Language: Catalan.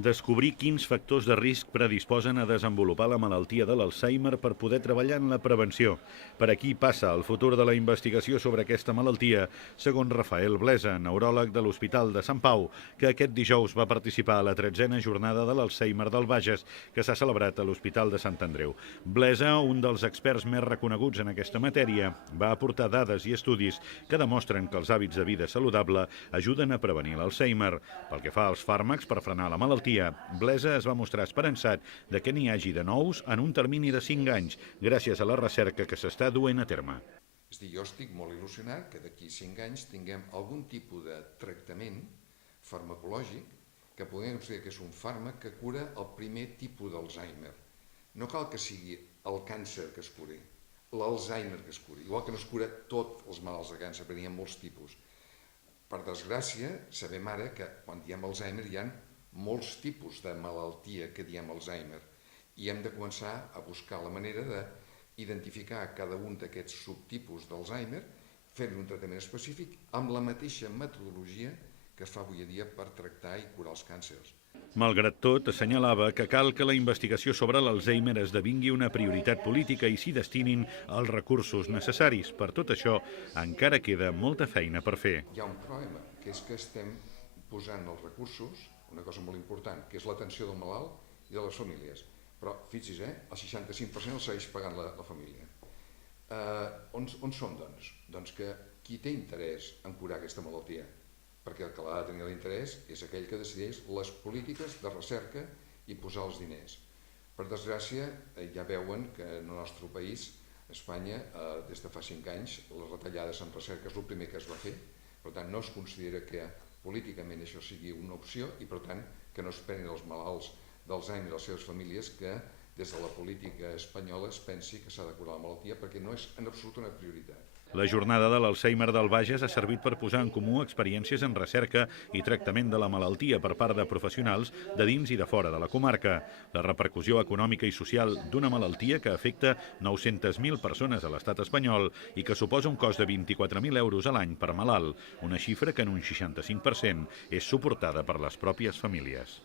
Descobrir quins factors de risc predisposen a desenvolupar la malaltia de l'Alzheimer per poder treballar en la prevenció. Per aquí passa el futur de la investigació sobre aquesta malaltia, segons Rafael Blesa, neuròleg de l'Hospital de Sant Pau, que aquest dijous va participar a la 13a jornada de l'Alzheimer del Bages, que s'ha celebrat a l'Hospital de Sant Andreu. Blesa, un dels experts més reconeguts en aquesta matèria, va aportar dades i estudis que demostren que els hàbits de vida saludable ajuden a prevenir l'Alzheimer. Pel que fa als fàrmacs per frenar la malaltia, Blesa es va mostrar esperançat de que n'hi hagi de nous en un termini de 5 anys, gràcies a la recerca que s'està duent a terme. És a dir, jo estic molt il·lusionat que d'aquí 5 anys tinguem algun tipus de tractament farmacològic que podem considerar que és un fàrmac que cura el primer tipus d'Alzheimer. No cal que sigui el càncer que es curi, l'Alzheimer que es curi, igual que no es cura tots els malalts de càncer, perquè n'hi ha molts tipus. Per desgràcia, sabem ara que quan diem Alzheimer hi ha molts tipus de malaltia que diem Alzheimer i hem de començar a buscar la manera d'identificar cada un d'aquests subtipus d'Alzheimer, fer-li un tractament específic amb la mateixa metodologia que es fa avui dia per tractar i curar els càncers. Malgrat tot, assenyalava que cal que la investigació sobre l'Alzheimer esdevingui una prioritat política i s'hi destinin els recursos necessaris. Per tot això, encara queda molta feina per fer. Hi ha un problema, que és que estem posant els recursos, una cosa molt important, que és l'atenció del malalt i de les famílies. Però, fixi's, el 65% el segueix pagant la família. On som, doncs? Doncs que qui té interès en curar aquesta malaltia, perquè el que l'ha de tenir l'interès és aquell que decideix les polítiques de recerca i posar els diners. Per desgràcia, ja veuen que en el nostre país, Espanya, des de fa 5 anys, les retallades en recerca és el primer que es va fer. Per tant, no es considera que políticament això sigui una opció i, per tant, que no esperin els malalts d'Alzheimer i les seves famílies que des de la política espanyola es pensi que s'ha de curar la malaltia perquè no és en absolut una prioritat. La jornada de l'Alzheimer del Bages ha servit per posar en comú experiències en recerca i tractament de la malaltia per part de professionals de dins i de fora de la comarca. La repercussió econòmica i social d'una malaltia que afecta 900.000 persones a l'estat espanyol i que suposa un cost de 24.000 euros a l'any per malalt, una xifra que en un 65% és suportada per les pròpies famílies.